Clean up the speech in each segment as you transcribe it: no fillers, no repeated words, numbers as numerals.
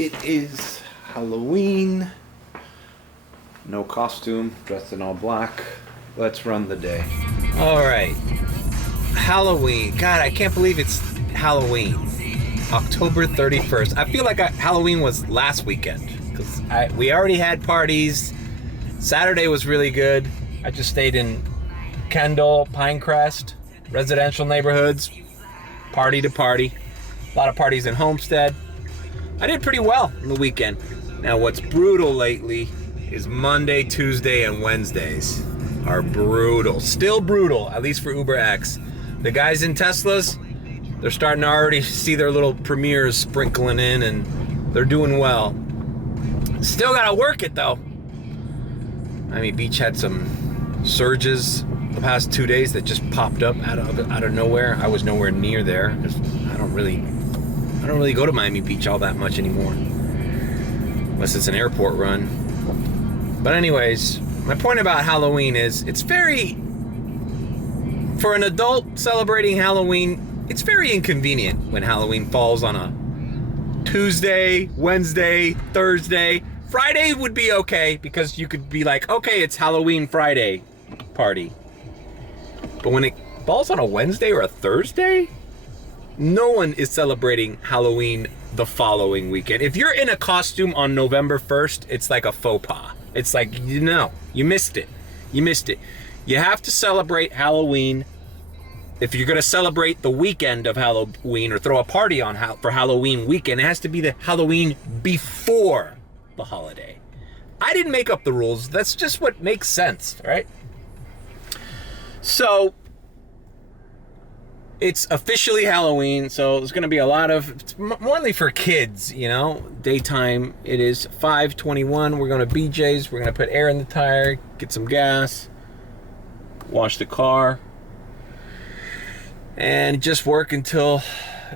It is Halloween. No costume, dressed in all black. Let's run the day. All right. Halloween. God, I can't believe it's Halloween. October 31st. I feel like Halloween was last weekend because we already had parties. Saturday was really good. I just stayed in Kendall, Pinecrest, residential neighborhoods, party to party. A lot of parties in Homestead. I did pretty well on the weekend. Now what's brutal lately is Monday, Tuesday, and Wednesdays are brutal. Still brutal, at least for UberX. The guys in Teslas, they're starting to already see their little premieres sprinkling in, and they're doing well. Still gotta work it though. Miami Beach had some surges the past 2 days that just popped up out of nowhere. I was nowhere near there because I don't really go to Miami Beach all that much anymore, unless it's an airport run. But anyways, my point about Halloween is it's very, for an adult celebrating Halloween, it's very inconvenient when Halloween falls on a Tuesday, Wednesday, Thursday. Friday would be okay because you could be like, okay, it's Halloween Friday party. But when it falls on a Wednesday or a Thursday, no one is celebrating Halloween the following weekend. If you're in a costume on November 1st, it's like a faux pas. It's like, you missed it. You missed it. You have to celebrate Halloween. If you're going to celebrate the weekend of Halloween or throw a party on for Halloween weekend, it has to be the Halloween before the holiday. I didn't make up the rules. That's just what makes sense, right? So it's officially Halloween, so there's going to be a lot of, it's mainly for kids, daytime. It is 5:21. We're going to BJ's. We're going to put air in the tire, get some gas, wash the car, and just work until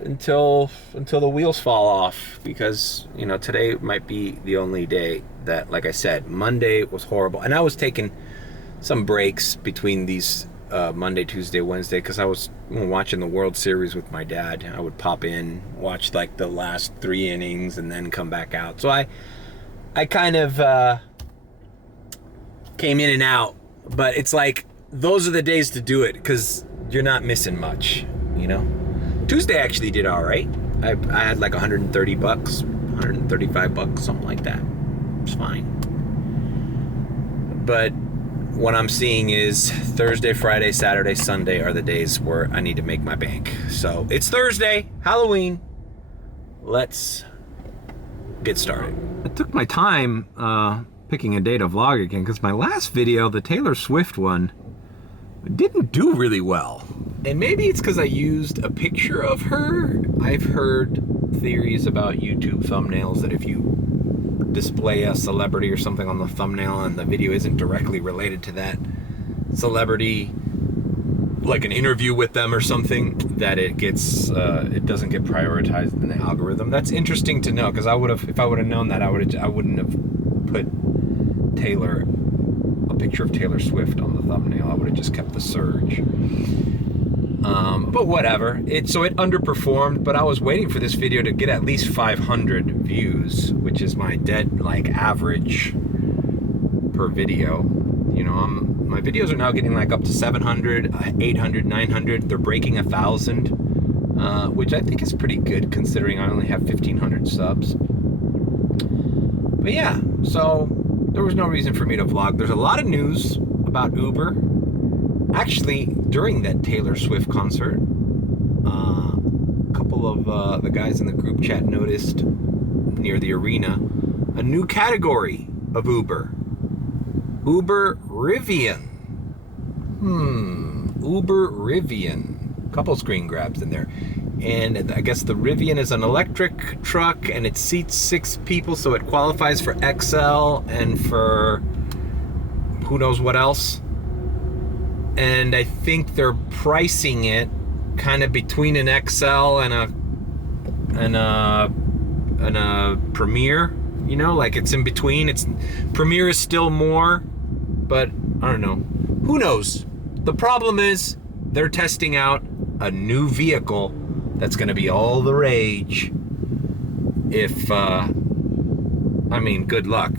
the wheels fall off, because today might be the only day that, like I said, Monday was horrible, and I was taking some breaks between these Monday, Tuesday, Wednesday, because I was watching the World Series with my dad. I would pop in, watch like the last 3 innings, and then come back out. So I kind of came in and out, but it's like those are the days to do it because you're not missing much, Tuesday actually did all right. I had like $130, $135, something like that. It's fine. But what I'm seeing is Thursday, Friday, Saturday, Sunday are the days where I need to make my bank. So it's Thursday, Halloween. Let's get started. I took my time picking a day to vlog again because my last video, the Taylor Swift one, didn't do really well. And maybe it's because I used a picture of her. I've heard theories about YouTube thumbnails that if you display a celebrity or something on the thumbnail and the video isn't directly related to that celebrity, like an interview with them or something, that it doesn't get prioritized in the algorithm. That's interesting to know, because if I would have known that, I wouldn't have put a picture of Taylor Swift on the thumbnail. I would have just kept the surge. But whatever. So it underperformed, but I was waiting for this video to get at least 500 views, which is my dead average per video. My videos are now getting like up to 700, 800, 900. They're breaking 1,000, which I think is pretty good considering I only have 1,500 subs. But yeah, so there was no reason for me to vlog. There's a lot of news about Uber. Actually, during that Taylor Swift concert, a couple of the guys in the group chat noticed near the arena a new category of Uber. Uber Rivian. Uber Rivian. Couple screen grabs in there. And I guess the Rivian is an electric truck and it seats 6 people, so it qualifies for XL and for who knows what else. And I think they're pricing it kind of between an XL and a Premier, like it's in between. Premier is still more, but I don't know. Who knows? The problem is they're testing out a new vehicle that's going to be all the rage if I mean, good luck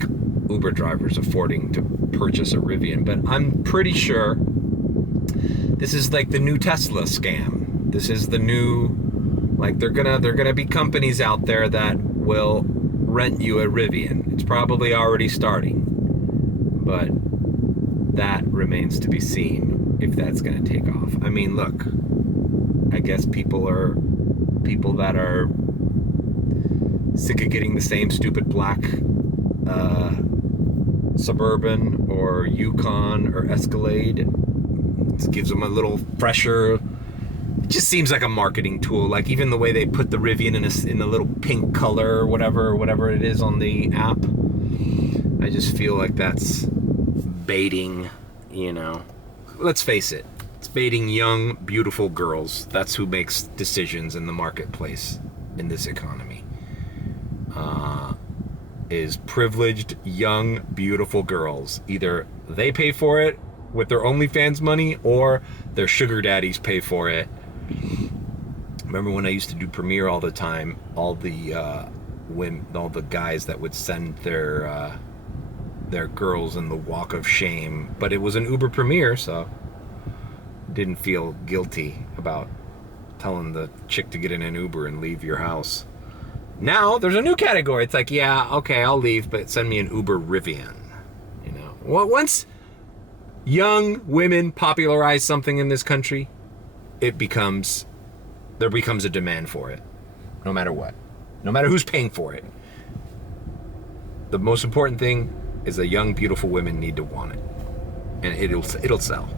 Uber drivers affording to purchase a Rivian, but I'm pretty sure this is like the new Tesla scam. This is the new, like they're gonna be companies out there that will rent you a Rivian. It's probably already starting, but that remains to be seen if that's gonna take off. I mean, look, I guess people that are sick of getting the same stupid black Suburban or Yukon or Escalade. It gives them a little fresher. It just seems like a marketing tool. Like even the way they put the Rivian in a little pink color or whatever it is on the app. I just feel like that's baiting, you know. Let's face it. It's baiting young, beautiful girls. That's who makes decisions in the marketplace in this economy. Is privileged, young, beautiful girls. Either they pay for it with their OnlyFans money or their sugar daddies pay for it. Remember when I used to do Premiere all the time, all the guys that would send their girls in the walk of shame, but it was an Uber Premiere, so didn't feel guilty about telling the chick to get in an Uber and leave your house. Now there's a new category. It's like, yeah, okay, I'll leave, but send me an Uber Rivian. You know, once young women popularize something in this country, there becomes a demand for it, no matter what, no matter who's paying for it. The most important thing is that young, beautiful women need to want it, and it'll sell.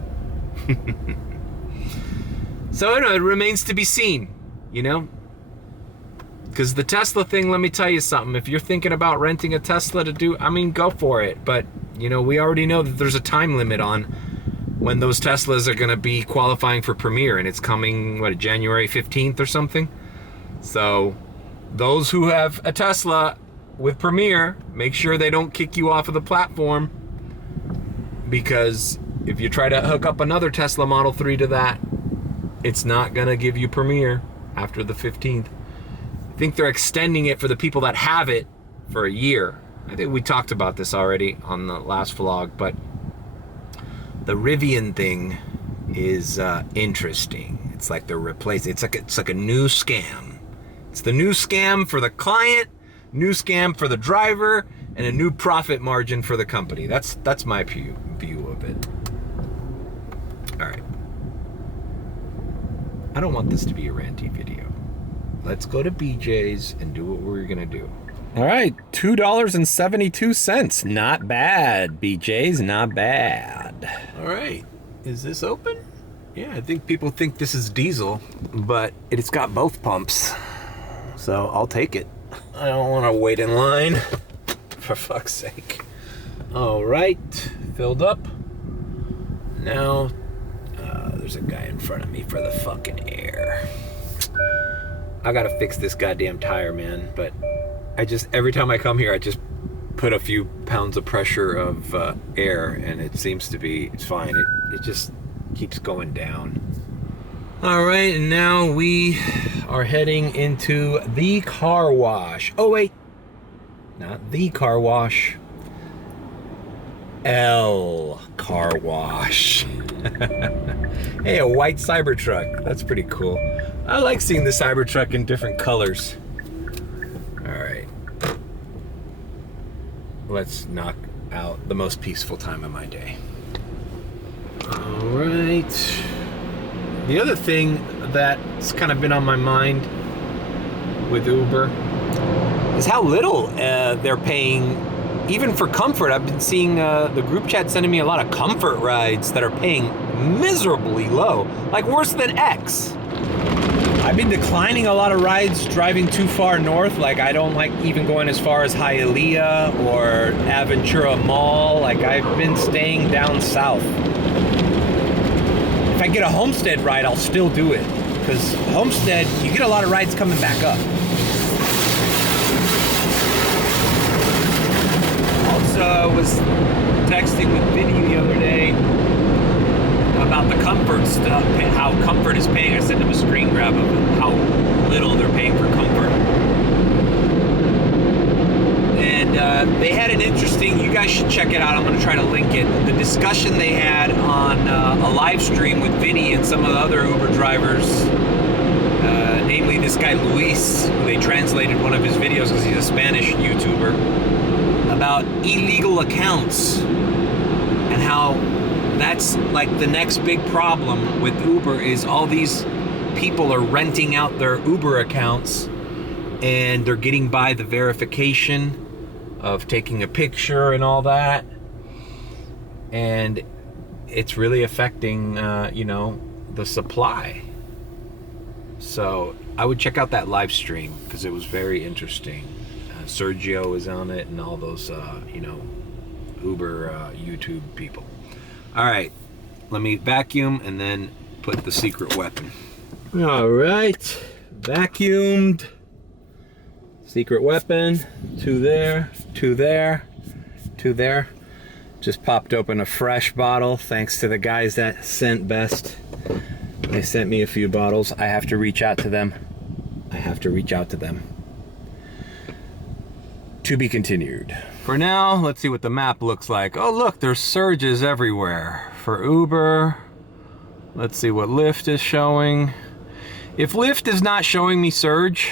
So it remains to be seen, you know. Because the Tesla thing, let me tell you something. If you're thinking about renting a Tesla to do, I mean, go for it. But, you know, we already know that there's a time limit on when those Teslas are going to be qualifying for Premiere. And it's coming, January 15th or something? So those who have a Tesla with Premiere, make sure they don't kick you off of the platform. Because if you try to hook up another Tesla Model 3 to that, it's not going to give you Premiere after the 15th. I think they're extending it for the people that have it for a year. I think we talked about this already on the last vlog, but the Rivian thing is interesting. It's like they're replacing. It's like a new scam. It's the new scam for the client, new scam for the driver, and a new profit margin for the company. That's my view of it. All right. I don't want this to be a ranty video. Let's go to BJ's and do what we're gonna do. All right, $2.72. Not bad, BJ's, not bad. All right, is this open? Yeah, I think people think this is diesel, but it's got both pumps. So I'll take it. I don't wanna wait in line, for fuck's sake. All right, filled up. Now, there's a guy in front of me for the fucking air. I gotta fix this goddamn tire, man. But every time I come here, I just put a few pounds of pressure of air, and it seems to be, it's fine. It just keeps going down. All right, and now we are heading into the car wash. Oh wait, not the car wash. L car wash. Hey, a white Cybertruck. That's pretty cool. I like seeing the Cybertruck in different colors. All right. Let's knock out the most peaceful time of my day. All right. The other thing that's kind of been on my mind with Uber is how little they're paying. Even for comfort, I've been seeing the group chat sending me a lot of comfort rides that are paying miserably low, like worse than X. I've been declining a lot of rides driving too far north. Like I don't like even going as far as Hialeah or Aventura Mall. Like I've been staying down south. If I get a Homestead ride, I'll still do it. Because Homestead, you get a lot of rides coming back up. Also, was texting with Vinny the other day about the comfort stuff, how comfort is paying. I sent him a screen grab of how little they're paying for comfort. And guys should check it out. I'm going to try to link it. The discussion they had on a live stream with Vinny and some of the other Uber drivers, namely this guy Luis, who they translated one of his videos because he's a Spanish YouTuber, about illegal accounts and how that's like the next big problem with Uber is all these people are renting out their Uber accounts and they're getting by the verification of taking a picture and all that, and it's really affecting the supply. So I would check out that live stream because it was very interesting. Sergio is on it and all those Uber YouTube people. All right, let me vacuum and then put the secret weapon. All right, vacuumed. Secret weapon, two there, two there, two there. Just popped open a fresh bottle thanks to the guys that sent Best. They sent me a few bottles. I have to reach out to them. To be continued. For now, let's see what the map looks like. Oh look, there's surges everywhere. For Uber, let's see what Lyft is showing. If Lyft is not showing me surge,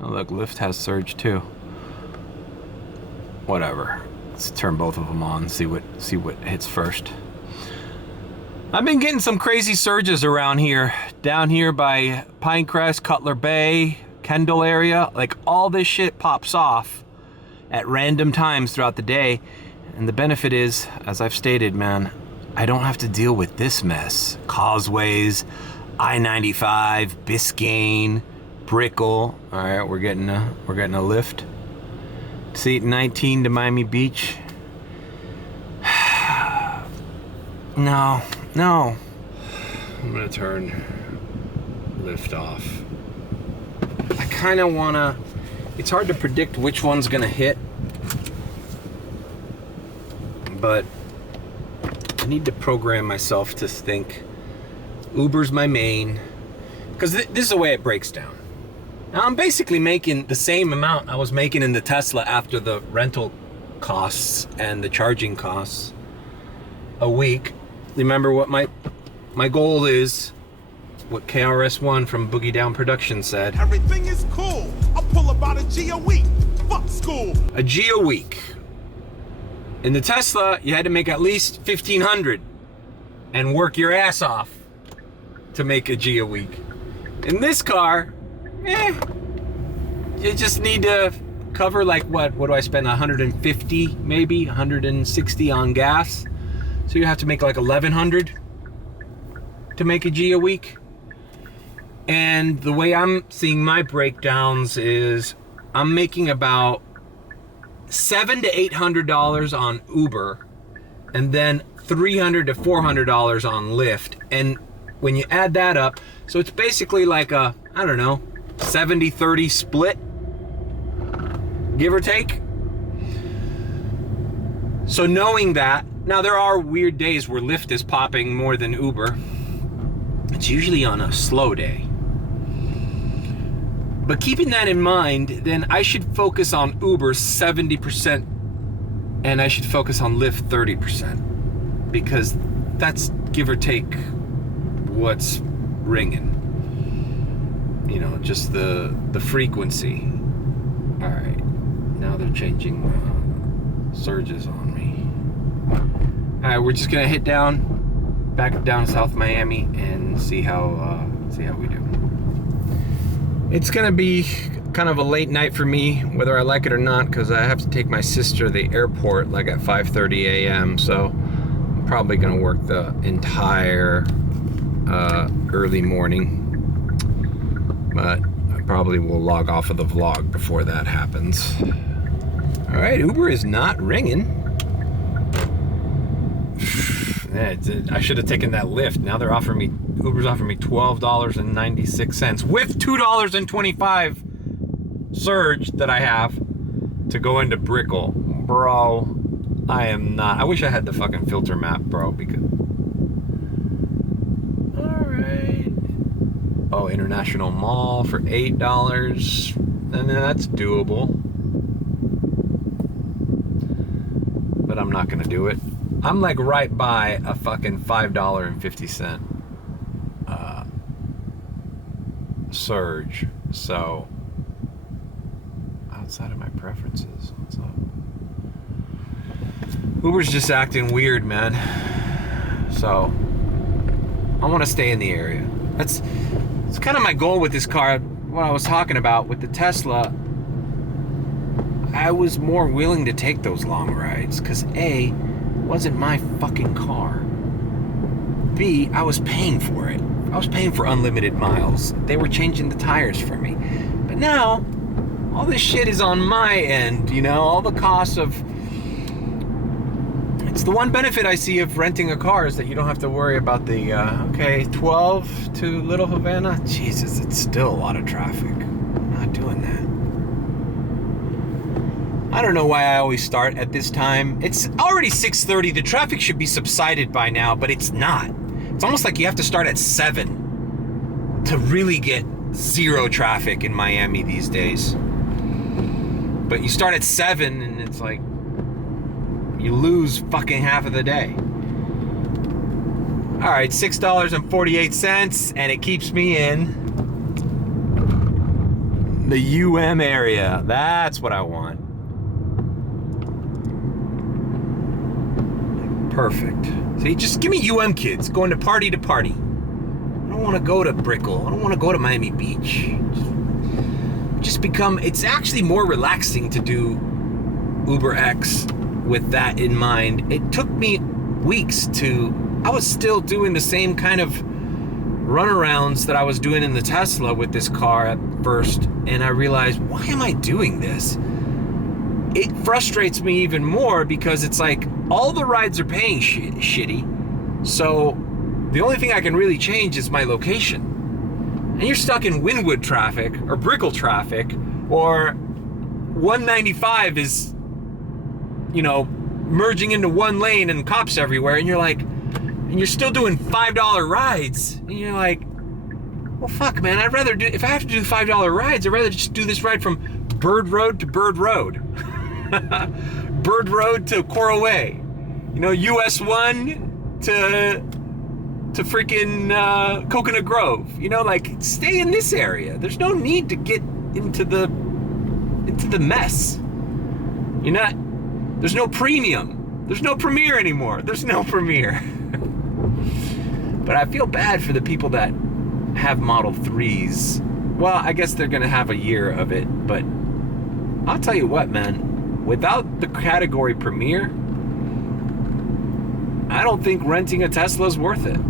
oh look, Lyft has surge too. Whatever. Let's turn both of them on, see what hits first. I've been getting some crazy surges around here. Down here by Pinecrest, Cutler Bay, Kendall area. Like all this shit pops off at random times throughout the day. And the benefit is, as I've stated, man, I don't have to deal with this mess. Causeways, I-95, Biscayne, Brickell. All right, we're getting a lift. Seat 19 to Miami Beach. No. I'm gonna turn lift off. I kind of wanna. It's hard to predict which one's gonna hit, but I need to program myself to think Uber's my main, because this is the way it breaks down. Now I'm basically making the same amount I was making in the Tesla after the rental costs and the charging costs a week. Remember what my goal is, what KRS-One from Boogie Down Productions said. Everything is cool. I'll pull about a G a week. Fuck school. A G a week. In the Tesla, you had to make at least 1,500 and work your ass off to make a G a week. In this car, you just need to cover like what do I spend, 150 maybe 160 on gas, so you have to make like 1,100 to make a G a week. And the way I'm seeing my breakdowns is I'm making about $700 to $800 on Uber, and then $300 to $400 on Lyft. And when you add that up, so it's basically like a, I don't know, 70-30 split, give or take. So knowing that, now there are weird days where Lyft is popping more than Uber. It's usually on a slow day. But keeping that in mind, then I should focus on Uber 70% and I should focus on Lyft 30%, because that's give or take what's ringing. You know, just the frequency. All right, now they're changing surges on me. All right, we're just gonna hit back down South Miami and see how we do. It's gonna be kind of a late night for me, whether I like it or not, because I have to take my sister to the airport like at 5:30 a.m. So I'm probably gonna work the entire early morning, but I probably will log off of the vlog before that happens. All right, Uber is not ringing. I should have taken that Lyft. Now they're offering me, Uber's offering me $12.96 with $2.25 surge that I have to go into Brickell. Bro, I am not. I wish I had the fucking filter map, bro, because... Alright. Oh, International Mall for $8. And then that's doable. but I'm not gonna do it. I'm like right by a fucking $5.50 surge, so outside of my preferences, what's up? Uber's just acting weird, man. So I want to stay in the area. It's kind of my goal with this car. What I was talking about with the Tesla, I was more willing to take those long rides because A, it wasn't my fucking car. B, I was paying for it. I was paying for unlimited miles. They were changing the tires for me. But now, all this shit is on my end, you know, all the costs of... It's the one benefit I see of renting a car is that you don't have to worry about the, 12 to Little Havana. Jesus, it's still a lot of traffic. I'm not doing that. I don't know why I always start at this time. It's already 6:30. The traffic should be subsided by now, but it's not. It's almost like you have to start at 7 to really get zero traffic in Miami these days. But you start at 7 and it's like you lose fucking half of the day. All right, $6.48, and it keeps me in the UM area. That's what I want. Perfect. See, just give me UM kids going to party. I don't want to go to Brickell. I don't want to go to Miami Beach. It's actually more relaxing to do UberX with that in mind. It took me weeks I was still doing the same kind of runarounds that I was doing in the Tesla with this car at first, and I realized, why am I doing this? It frustrates me even more because it's like all the rides are paying shitty, so the only thing I can really change is my location. And you're stuck in Wynwood traffic or Brickell traffic, or 195 is, merging into one lane and cops everywhere, and you're like, and you're still doing $5 rides, and you're like, well, fuck, man, if I have to do $5 rides, I'd rather just do this ride from Bird Road to Bird Road. Bird Road to Coral Way, US 1 to freaking Coconut Grove, stay in this area. There's no need to get into the mess. There's no premium. There's no Premier anymore. There's no Premier. But I feel bad for the people that have Model 3s. Well, I guess they're gonna have a year of it, but I'll tell you what, man. Without the category Premier, I don't think renting a Tesla is worth it.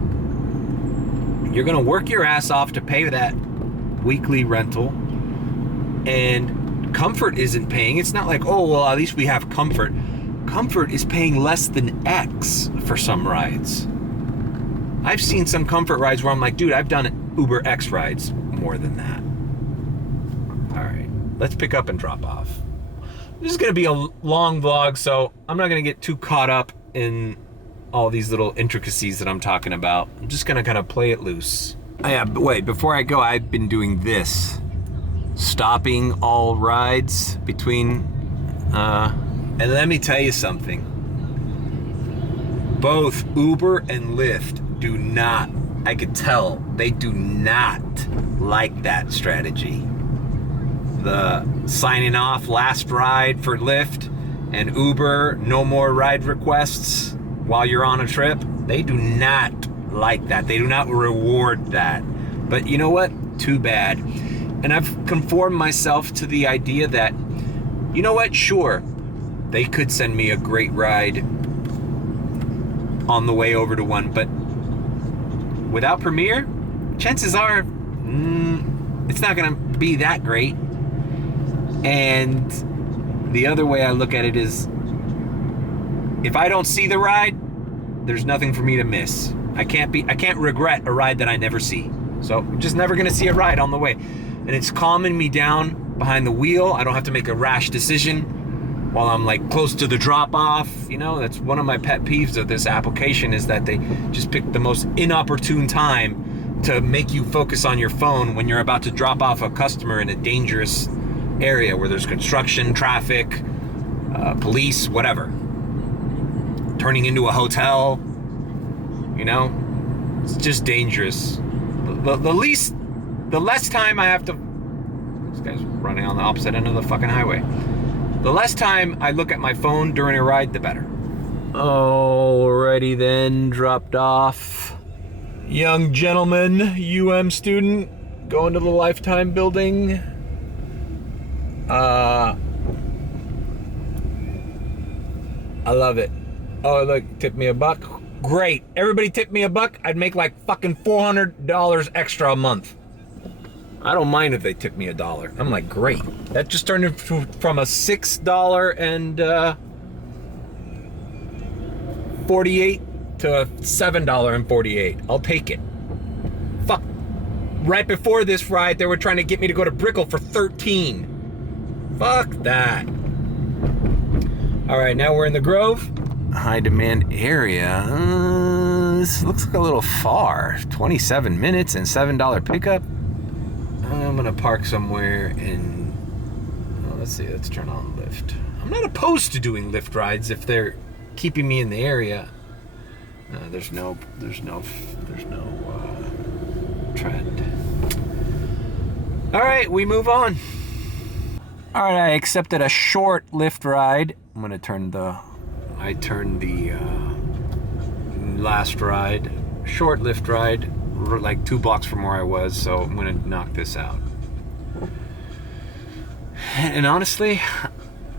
You're gonna work your ass off to pay that weekly rental, and Comfort isn't paying. It's not like, oh, well, at least we have Comfort. Comfort is paying less than X for some rides. I've seen some Comfort rides where I'm like, dude, I've done UberX rides more than that. All right, let's pick up and drop off. This is gonna be a long vlog, so I'm not gonna get too caught up in all these little intricacies that I'm talking about. I'm just gonna kind of play it loose. Oh yeah, but wait, before I go, I've been doing this. Stopping all rides between, and let me tell you something. Both Uber and Lyft do not, I could tell, they do not like that strategy. The signing off last ride for Lyft and Uber, no more ride requests while you're on a trip, they do not like that. They do not reward that. But you know what? Too bad. And I've conformed myself to the idea that, you know what? Sure, they could send me a great ride on the way over to one, but without Premier, chances are it's not gonna be that great. And the other way I look at it is, if I don't see the ride, there's nothing for me to miss. I can't regret a ride that I never see. So I'm just never gonna see a ride on the way. And it's calming me down behind the wheel. I don't have to make a rash decision while I'm like close to the drop off. That's one of my pet peeves of this application, is that they just pick the most inopportune time to make you focus on your phone when you're about to drop off a customer in a dangerous area where there's construction, traffic, police, whatever. turning into a hotel. You know, it's just dangerous. The less time I have to. This guy's running on the opposite end of the fucking highway. The less time I look at my phone during a ride, the better. Alrighty then, dropped off. Young gentleman, student, going to the Lifetime building. I love it. Oh, look, tip me $1. Great. Everybody tip me $1. I'd make like fucking $400 extra a month. I don't mind if they tip me $1. I'm like, great. That just turned from a $6.48 to a $7.48. I'll take it. Fuck. Right before this ride, they were trying to get me to go to Brickell for $13. Fuck that. All right, now we're in the Grove. High demand area. This looks like a little far. 27 minutes and $7 pickup. I'm gonna park somewhere in. Oh, let's see. Let's turn on Lyft. I'm not opposed to doing Lyft rides if they're keeping me in the area. There's no trend. All right, we move on. All right, I accepted a short Lyft ride. I'm gonna turn the. I turned the last ride, short Lyft ride, like 2 blocks from where I was, so I'm gonna knock this out. And honestly,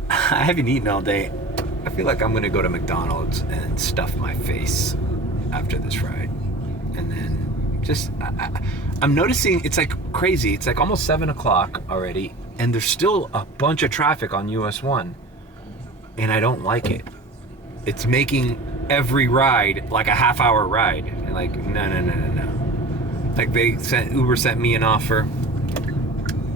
I haven't eaten all day. I feel like I'm gonna go to McDonald's and stuff my face after this ride. And then just, I'm noticing it's like crazy. It's like almost 7 o'clock already, and there's still a bunch of traffic on US 1. And I don't like it. It's making every ride like a half-hour ride. And like, no. Like Uber sent me an offer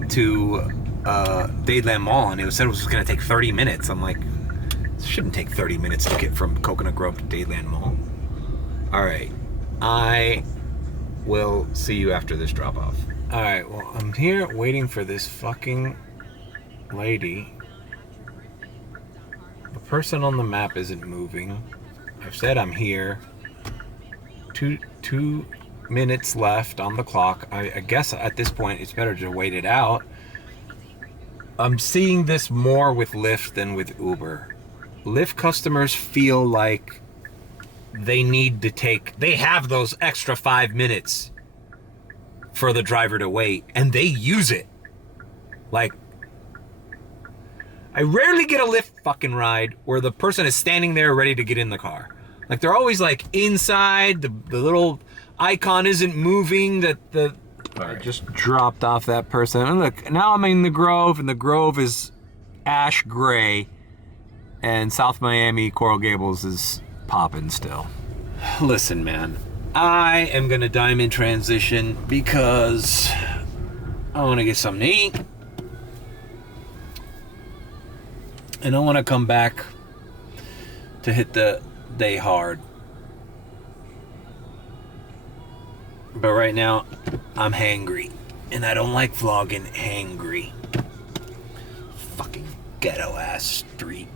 to Dadeland Mall, and it said it was gonna take 30 minutes. I'm like, it shouldn't take 30 minutes to get from Coconut Grove to Dadeland Mall. All right, I will see you after this drop off. All right, well, I'm here waiting for this fucking lady. The person on the map isn't moving. I've said I'm here. Two minutes left on the clock. I guess at this point it's better to wait it out. I'm seeing this more with Lyft than with Uber. Lyft customers feel like they have those extra 5 minutes for the driver to wait, and they use it. Like, I rarely get a Lyft fucking ride where the person is standing there ready to get in the car. Like, they're always like inside, the little icon isn't moving, I just dropped off that person. And look, now I'm in the Grove, and the Grove is ash gray, and South Miami, Coral Gables is popping still. Listen, man, I am gonna diamond transition because I wanna get something to eat. And I want to come back to hit the day hard. But right now, I'm hangry. And I don't like vlogging hangry. Fucking ghetto ass street.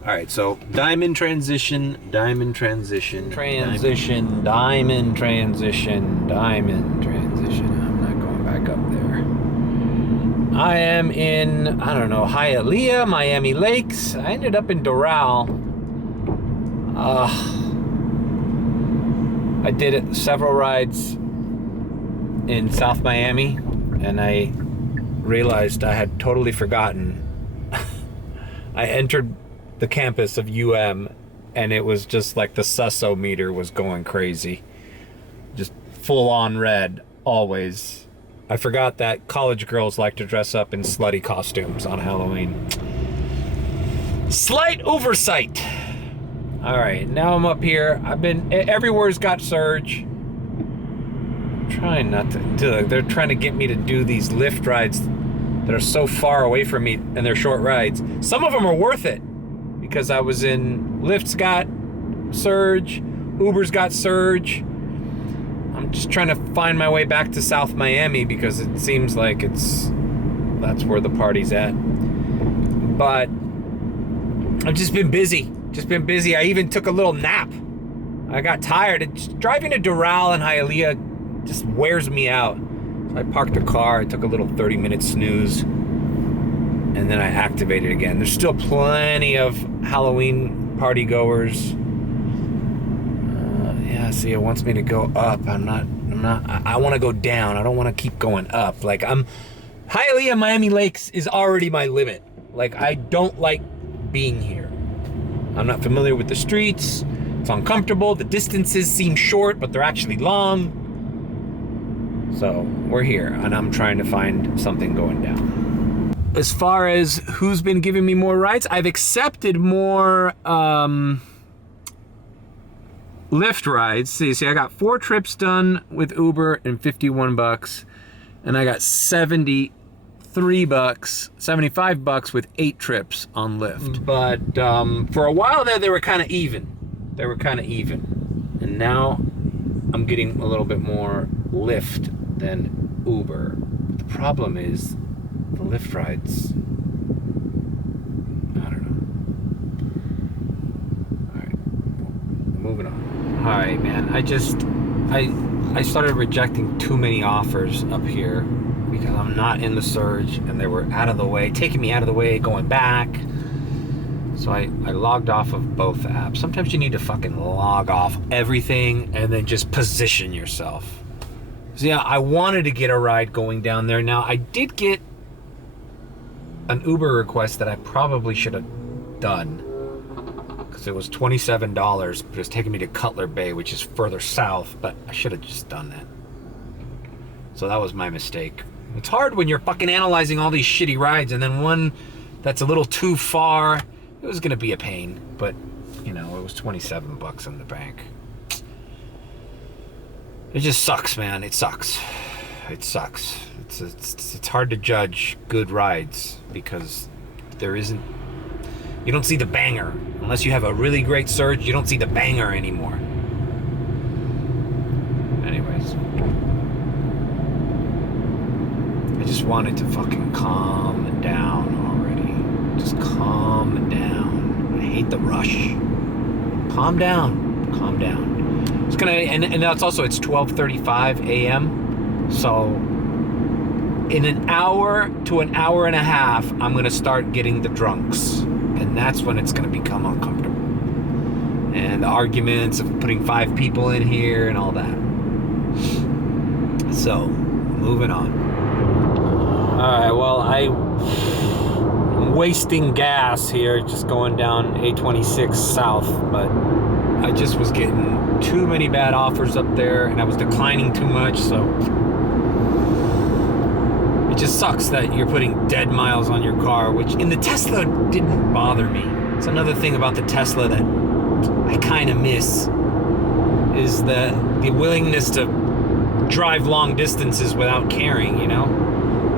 Alright, so diamond transition. I'm not going back up there. I am in, I don't know, Hialeah, Miami Lakes. I ended up in Doral. I did several rides in South Miami, and I realized I had totally forgotten. I entered the campus of UM, and it was just like the susso meter was going crazy. Just full on red, always. I forgot that college girls like to dress up in slutty costumes on Halloween. Slight oversight. All right, now I'm up here. Everywhere's got surge. I'm trying not to, they're trying to get me to do these Lyft rides that are so far away from me, and they're short rides. Some of them are worth it because I was in, Lyft's got surge, Uber's got surge. I'm just trying to find my way back to South Miami because it seems like that's where the party's at. But I've just been busy Just been busy. I even took a little nap. I got tired. Driving to Doral and Hialeah just wears me out. So I parked the car. I took a little 30-minute snooze. And then I activated again. There's still plenty of Halloween partygoers. Yeah, see, it wants me to go up. I want to go down. I don't want to keep going up. Like, Hialeah, Miami Lakes is already my limit. Like, I don't like being here. I'm not familiar with the streets. It's uncomfortable. The distances seem short, but they're actually long. So we're here, and I'm trying to find something going down. As far as who's been giving me more rides, I've accepted more Lyft rides. See, I got 4 trips done with Uber and $51, and I got $75 with 8 trips on Lyft. But for a while there, they were kind of even. And now I'm getting a little bit more Lyft than Uber. The problem is the Lyft rides, I don't know. All right, moving on. All right, man, I started rejecting too many offers up here because I'm not in the surge and they were out of the way, taking me out of the way, going back. So I logged off of both apps. Sometimes you need to fucking log off everything and then just position yourself. So yeah, I wanted to get a ride going down there. Now, I did get an Uber request that I probably should have done because it was $27, but it was taking me to Cutler Bay, which is further south, but I should have just done that. So that was my mistake. It's hard when you're fucking analyzing all these shitty rides and then one that's a little too far. It was gonna be a pain, but you know, it was $27 in the bank. It just sucks, man. It sucks. It's hard to judge good rides because you don't see the banger. Unless you have a really great surge, you don't see the banger anymore. Anyways. I just wanted to fucking calm down already. Just calm down. I hate the rush. Calm down. It's gonna, and that's also, it's 12:35 a.m. So in an hour to an hour and a half, I'm gonna start getting the drunks, and that's when it's gonna become uncomfortable. And the arguments of putting 5 people in here and all that. So, moving on. All right, well, I'm wasting gas here, just going down A26 south, but I just was getting too many bad offers up there, and I was declining too much, so it just sucks that you're putting dead miles on your car, which in the Tesla didn't bother me. It's another thing about the Tesla that I kind of miss, is the willingness to drive long distances without caring, you know?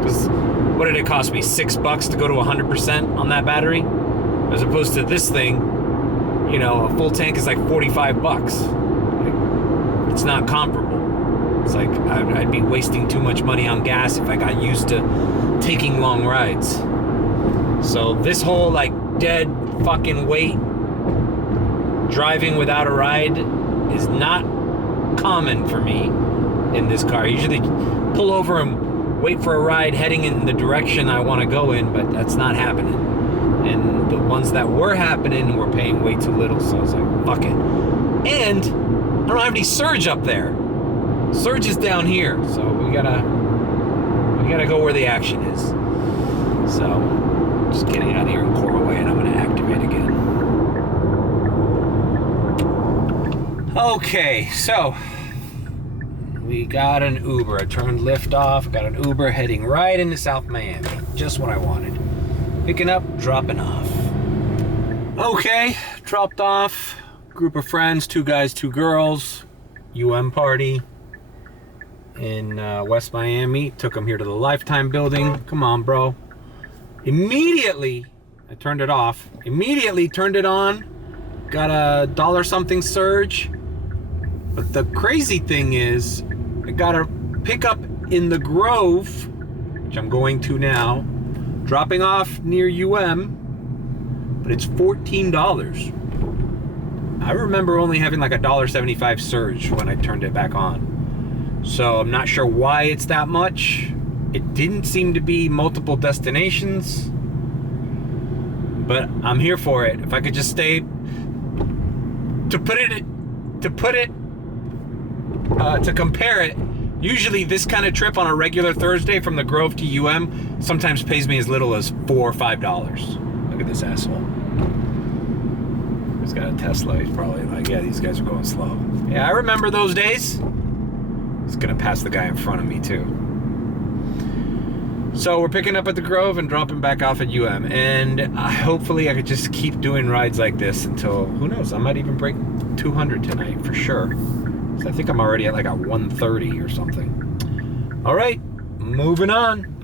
Because what did it cost me, $6 to go to 100% on that battery? As opposed to this thing, you know, a full tank is like $45. Like, it's not comparable. It's like I'd be wasting too much money on gas if I got used to taking long rides. So this whole like dead fucking weight driving without a ride is not common for me in this car. I usually pull over and wait for a ride heading in the direction I want to go in, but that's not happening. And the ones that were happening were paying way too little, so I was like, fuck it. And I don't have any surge up there. Surge is down here, so we gotta go where the action is. So just getting out here in Corway, and I'm gonna activate again. Okay, so we got an Uber. I turned Lyft off, got an Uber heading right into South Miami. Just what I wanted. Picking up, dropping off. Okay, dropped off. Group of friends, 2 guys, 2 girls. party in West Miami. Took them here to the Lifetime building. Come on, bro. Immediately, I turned it off. Immediately turned it on. Got a $1 something surge. But the crazy thing is, I got a pickup in the Grove, which I'm going to now, dropping off near but it's $14. I remember only having like a $1.75 surge when I turned it back on. So I'm not sure why it's that much. It didn't seem to be multiple destinations, but I'm here for it. If I could just stay, to compare it, usually this kind of trip on a regular Thursday from the Grove to UM sometimes pays me as little as $4 or $5. Look at this asshole. He's got a Tesla. He's probably like, yeah, these guys are going slow. Yeah, I remember those days. He's gonna pass the guy in front of me too. So we're picking up at the Grove and dropping back off at UM, and hopefully I could just keep doing rides like this until, who knows, I might even break 200 tonight for sure. So I think I'm already at like a 130 or something. All right, moving on.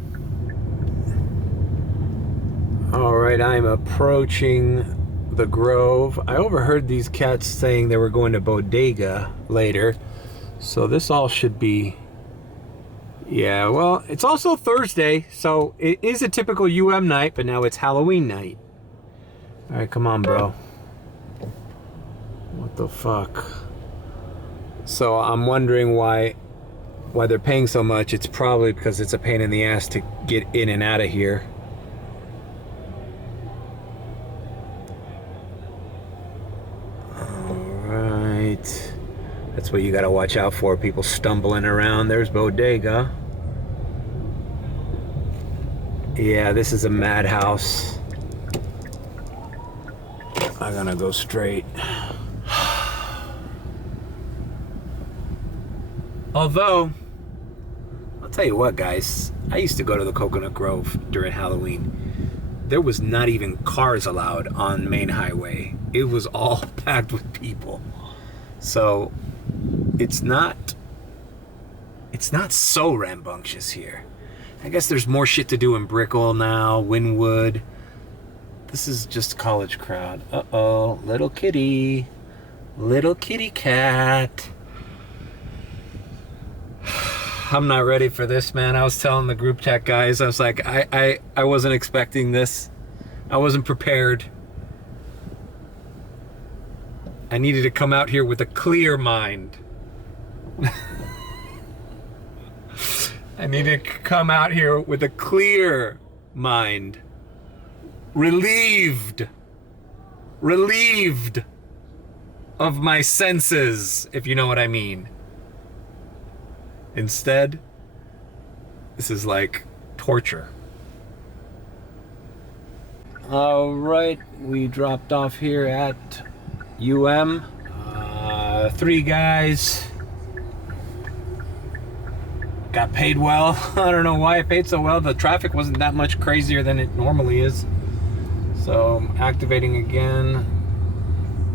All right, I'm approaching the Grove. I overheard these cats saying they were going to Bodega later, so this all should be, yeah, well, it's also Thursday, so it is a typical UM night, but now it's Halloween night. All right, come on, bro. What the fuck? So I'm wondering why they're paying so much. It's probably because it's a pain in the ass to get in and out of here. All right. That's what you gotta watch out for, people stumbling around. There's Bodega. Yeah, this is a madhouse. I'm gonna go straight. Although, I'll tell you what, guys, I used to go to the Coconut Grove during Halloween. There was not even cars allowed on main highway. It was all packed with people. So it's not so rambunctious here. I guess there's more shit to do in Brickell now, Wynwood. This is just college crowd. Uh-oh, little kitty cat. I'm not ready for this, man. I was telling the group chat guys, I was like, I wasn't expecting this. I wasn't prepared. I needed to come out here with a clear mind. I need to come out here with a clear mind. Relieved of my senses, if you know what I mean. Instead, this is like torture. All right, we dropped off here at UM. 3 guys. Got paid well. I don't know why I paid so well. The traffic wasn't that much crazier than it normally is. So I'm activating again.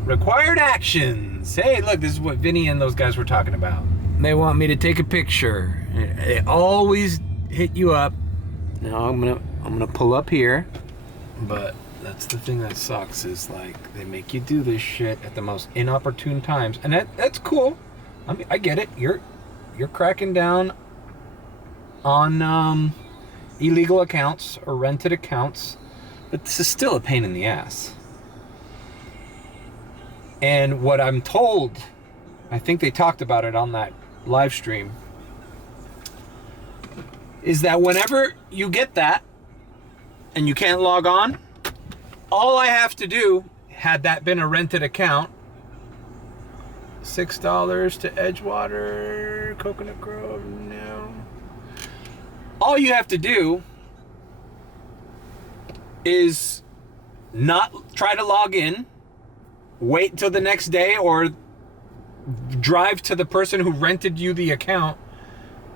Required actions. Hey, look, this is what Vinny and those guys were talking about. They want me to take a picture. They always hit you up. Now I'm gonna pull up here. But that's the thing that sucks, is like they make you do this shit at the most inopportune times, and that's cool. I mean, I get it. You're cracking down on illegal accounts or rented accounts, but this is still a pain in the ass. And what I'm told, I think they talked about it on that live stream, is that whenever you get that and you can't log on, all I have to do, had that been a rented account, $6 to Edgewater, Coconut Grove, no. All you have to do is not try to log in, wait until the next day, or drive to the person who rented you the account.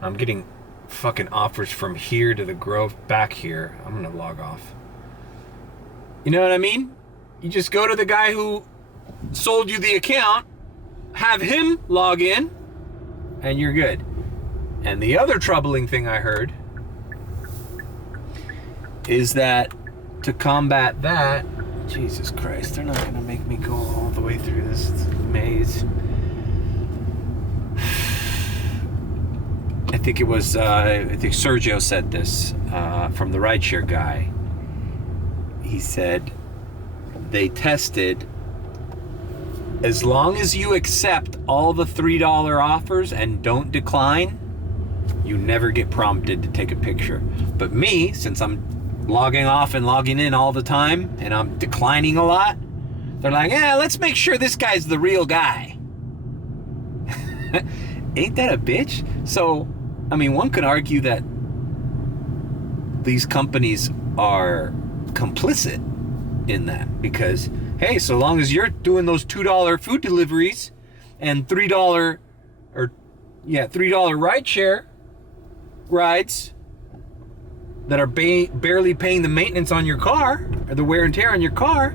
I'm getting fucking offers from here to the Grove back here. I'm gonna log off. You know what I mean? You just go to the guy who sold you the account, have him log in, and you're good. And the other troubling thing I heard is that to combat that, Jesus Christ, they're not gonna make me go all the way through this maze. I think it was, I think Sergio said this from the rideshare guy. He said they tested as long as you accept all the $3 offers and don't decline, you never get prompted to take a picture. But me, since I'm logging off and logging in all the time and I'm declining a lot, they're like, yeah, let's make sure this guy's the real guy. Ain't that a bitch? So, I mean, one could argue that these companies are complicit in that because, hey, so long as you're doing those $2 food deliveries and $3 rideshare rides that are barely paying the maintenance on your car or the wear and tear on your car,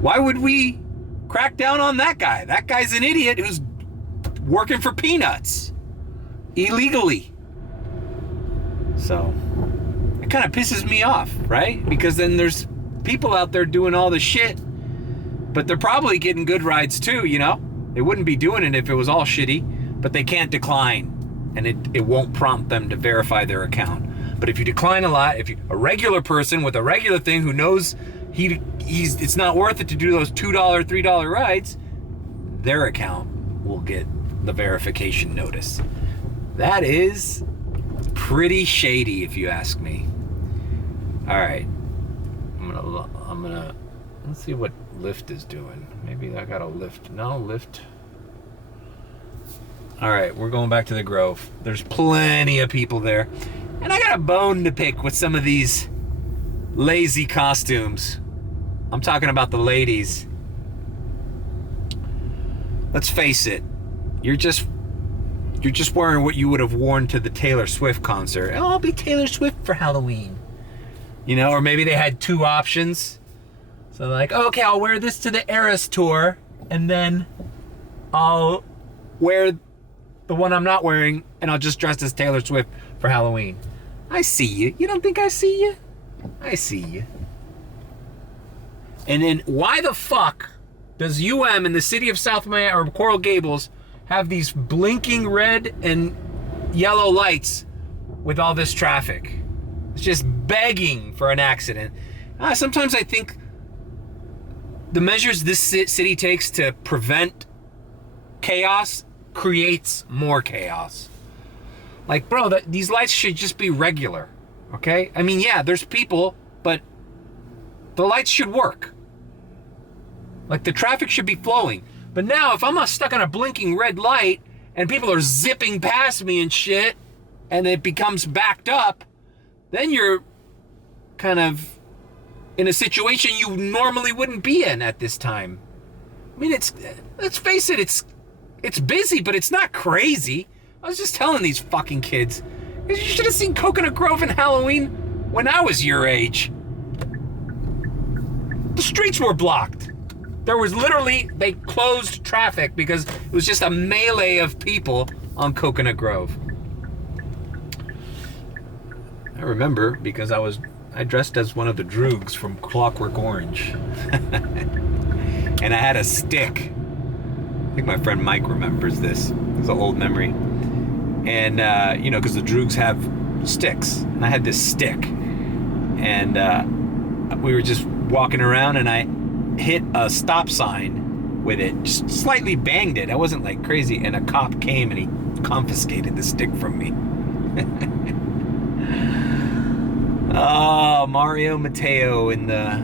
why would we crack down on that guy? That guy's an idiot who's working for peanuts illegally. So it kind of pisses me off, right? Because then there's people out there doing all the shit, but they're probably getting good rides too, you know? They wouldn't be doing it if it was all shitty, but they can't decline, and it won't prompt them to verify their account. But if you decline a lot, if you're a regular person with a regular thing who knows it's not worth it to do those $2, $3 rides, their account will get the verification notice. That is pretty shady, if you ask me. All right, I'm gonna let's see what Lyft is doing. Maybe I got a Lyft. No, Lyft. All right, we're going back to the Grove. There's plenty of people there, and I got a bone to pick with some of these lazy costumes. I'm talking about the ladies. Let's face it, you're just wearing what you would have worn to the Taylor Swift concert. Oh, I'll be Taylor Swift for Halloween. You know, or maybe they had two options. So they're like, oh, okay, I'll wear this to the Eras tour, and then I'll wear the one I'm not wearing, and I'll just dress as Taylor Swift for Halloween. I see you. You don't think I see you? I see you. And then why the fuck does UM in the city of South Miami or Coral Gables have these blinking red and yellow lights with all this traffic? It's just begging for an accident. Sometimes I think the measures this city takes to prevent chaos creates more chaos. Like, bro, these lights should just be regular, okay? I mean, yeah, there's people, but the lights should work. Like, the traffic should be flowing. But now, if I'm stuck on a blinking red light and people are zipping past me and shit, and it becomes backed up, then you're kind of in a situation you normally wouldn't be in at this time. I mean, let's face it, it's busy, but it's not crazy. I was just telling these fucking kids, you should have seen Coconut Grove and Halloween when I was your age. The streets were blocked. There was literally, they closed traffic because it was just a melee of people on Coconut Grove. I remember because I dressed as one of the Droogs from Clockwork Orange. And I had a stick. I think my friend Mike remembers this. It's an old memory. And, you know, because the Droogs have sticks. And I had this stick. And we were just walking around and I hit a stop sign with it. Just slightly banged it. I wasn't like crazy. And a cop came and he confiscated the stick from me. Oh, Mario Mateo in the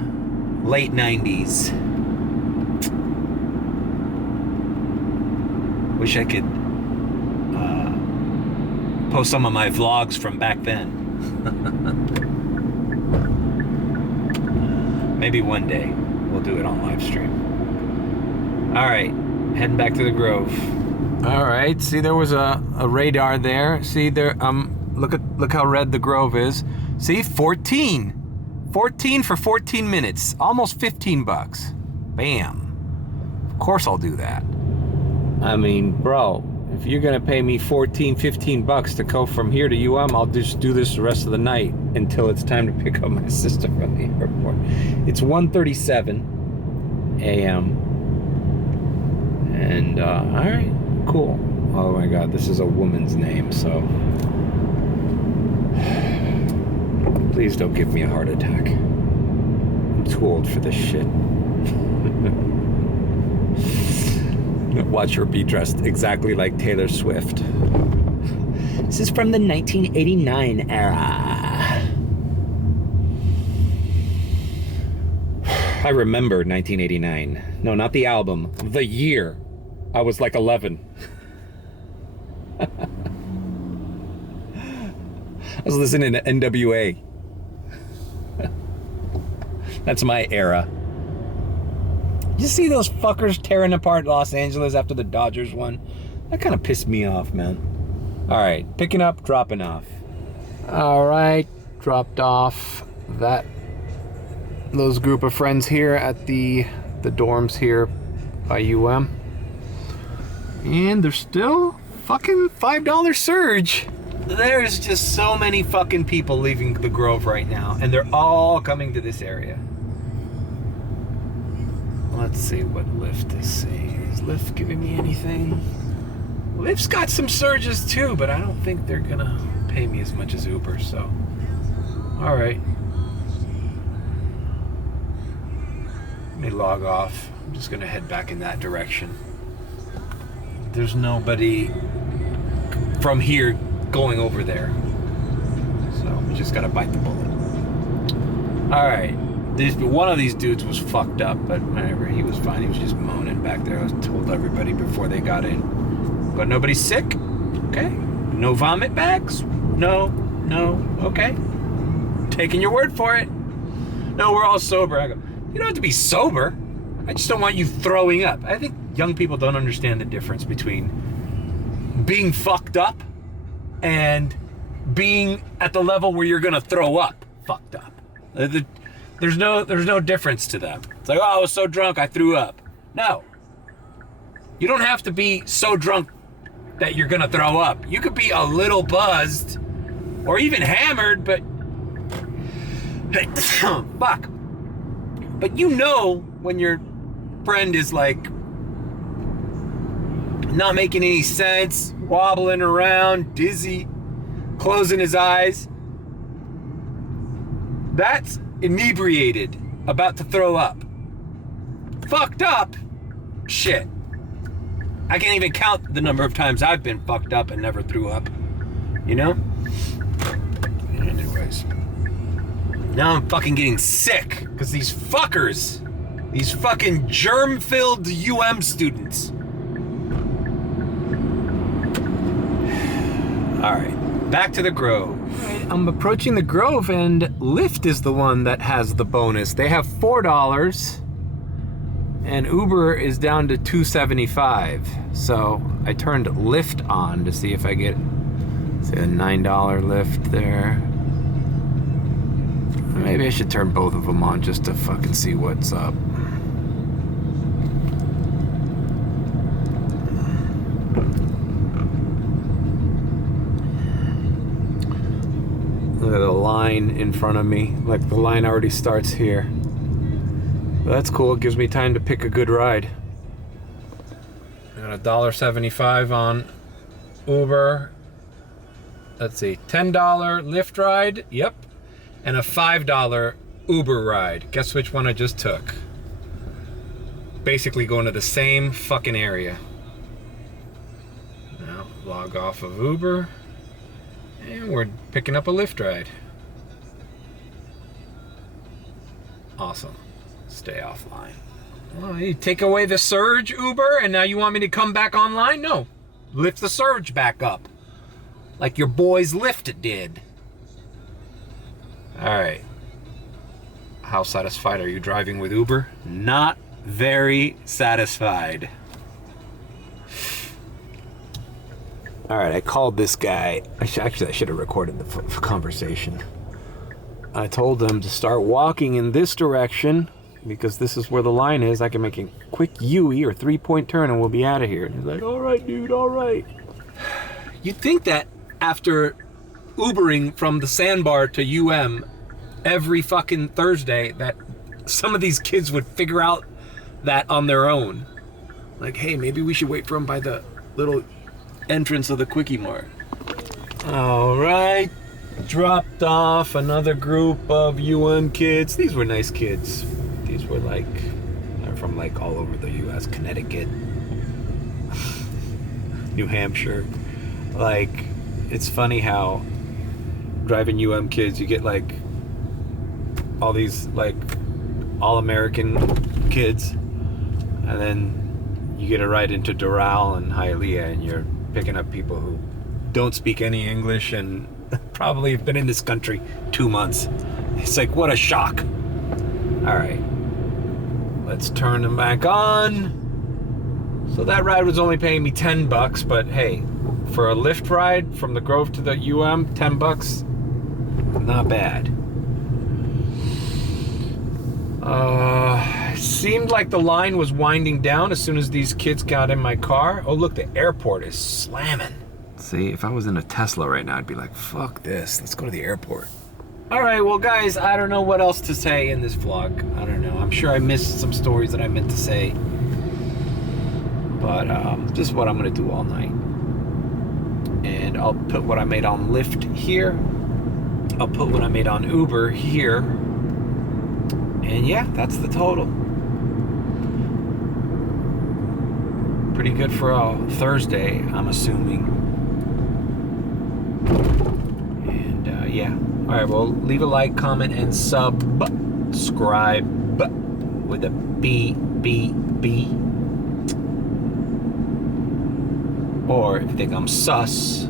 late 90s. Wish I could post some of my vlogs from back then. Maybe one day we'll do it on live stream. All right, heading back to the Grove. All right, see there was a radar there. See there, look how red the Grove is. See, 14 for 14 minutes, almost $15. Bam. Of course I'll do that. I mean, bro, if you're gonna pay me $15 to go from here to UM, I'll just do this the rest of the night until it's time to pick up my sister from the airport. It's 1:37 a.m. And all right, cool. Oh my God, this is a woman's name, so please don't give me a heart attack. I'm too old for this shit. Watch her be dressed exactly like Taylor Swift. This is from the 1989 era. I remember 1989. No, not the album. The year. I was like 11. I was listening to NWA. That's my era. You see those fuckers tearing apart Los Angeles after the Dodgers won? That kind of pissed me off, man. All right, picking up, dropping off. All right, dropped off those group of friends here at the dorms here by UM. And there's still fucking $5 surge. There's just so many fucking people leaving the Grove right now, and they're all coming to this area. Let's see what Lyft is saying. Is Lyft giving me anything? Lyft's got some surges too, but I don't think they're gonna pay me as much as Uber, so. All right. Let me log off. I'm just gonna head back in that direction. There's nobody from here going over there. So we just gotta bite the bullet. All right. One of these dudes was fucked up, but whatever, he was fine. He was just moaning back there. I told everybody before they got in. But nobody's sick? Okay. No vomit bags? No, okay. Taking your word for it. No, we're all sober. I go, you don't have to be sober. I just don't want you throwing up. I think young people don't understand the difference between being fucked up and being at the level where you're gonna throw up fucked up. There's no difference to them. It's like, oh, I was so drunk I threw up. No. You don't have to be so drunk that you're gonna throw up. You could be a little buzzed or even hammered, but fuck. But you know when your friend is like not making any sense, wobbling around, dizzy, closing his eyes. That's inebriated, about to throw up. Fucked up? Shit. I can't even count the number of times I've been fucked up and never threw up. You know? Anyways. Now I'm fucking getting sick because these fuckers, these fucking germ-filled UM students. All right. Back to the Grove. I'm approaching the Grove, and Lyft is the one that has the bonus. They have $4, and Uber is down to $2.75. So I turned Lyft on to see if I get, say, a $9 Lyft there. Maybe I should turn both of them on just to fucking see what's up. Look at the line in front of me. Like the line already starts here. That's cool. It gives me time to pick a good ride. Got $1.75 on Uber. Let's see, $10 Lyft ride. Yep. And a $5 Uber ride. Guess which one I just took? Basically going to the same fucking area. Now log off of Uber. And we're picking up a Lyft ride. Awesome. Stay offline. Well, you take away the surge, Uber, and now you want me to come back online? No. Lift the surge back up. Like your boys Lyft did. Alright. How satisfied are you driving with Uber? Not very satisfied. Alright, I called this guy. I should have recorded the conversation. I told him to start walking in this direction because this is where the line is. I can make a quick U-E or 3-point turn and we'll be out of here. And he's like, alright, dude, alright. You'd think that after Ubering from the Sandbar to UM every fucking Thursday that some of these kids would figure out that on their own. Like, hey, maybe we should wait for him by the little entrance of the Quickie Mart. All right, dropped off another group of UM kids. These were nice kids. These were they're from like all over the U.S., Connecticut, New Hampshire. Like, it's funny how driving kids, you get like all these like all-American kids, and then you get a ride into Doral and Hialeah, and you're picking up people who don't speak any English and probably have been in this country 2 months. It's like, what a shock. All right, let's turn them back on. So that ride was only paying me $10, but hey, for a Lyft ride from the Grove to the $10, not bad. Seemed like the line was winding down as soon as these kids got in my car. Oh look, the airport is slamming. See, if I was in a Tesla right now, I'd be like, fuck this, let's go to the airport. All right, well guys, I don't know what else to say in this vlog. I don't know, I'm sure I missed some stories that I meant to say. But this is what I'm gonna do all night. And I'll put what I made on Lyft here. I'll put what I made on Uber here. And yeah, that's the total. Pretty good for a Thursday, I'm assuming. And yeah. All right, well, leave a like, comment, and subscribe with a B. Or if you think I'm sus,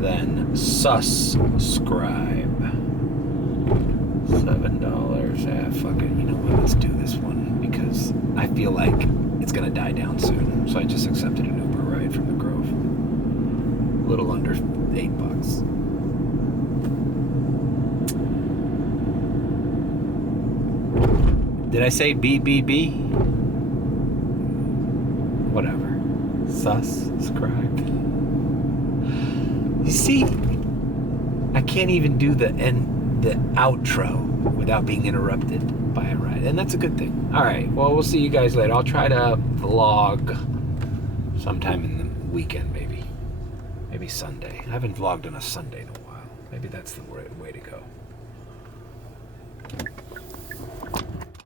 then subscribe. $7. Fuck it. You know what? Let's do this one because I feel like it's gonna die down soon. So I just accepted an Uber ride from the Grove. A little under $8. Did I say BBB? Whatever. Subscribe. You see, I can't even do the outro without being interrupted by a ride, and that's a good thing. All right, well, we'll see you guys later. I'll try to vlog sometime in the weekend, maybe Sunday. I haven't vlogged on a Sunday in a while. Maybe that's the way to go.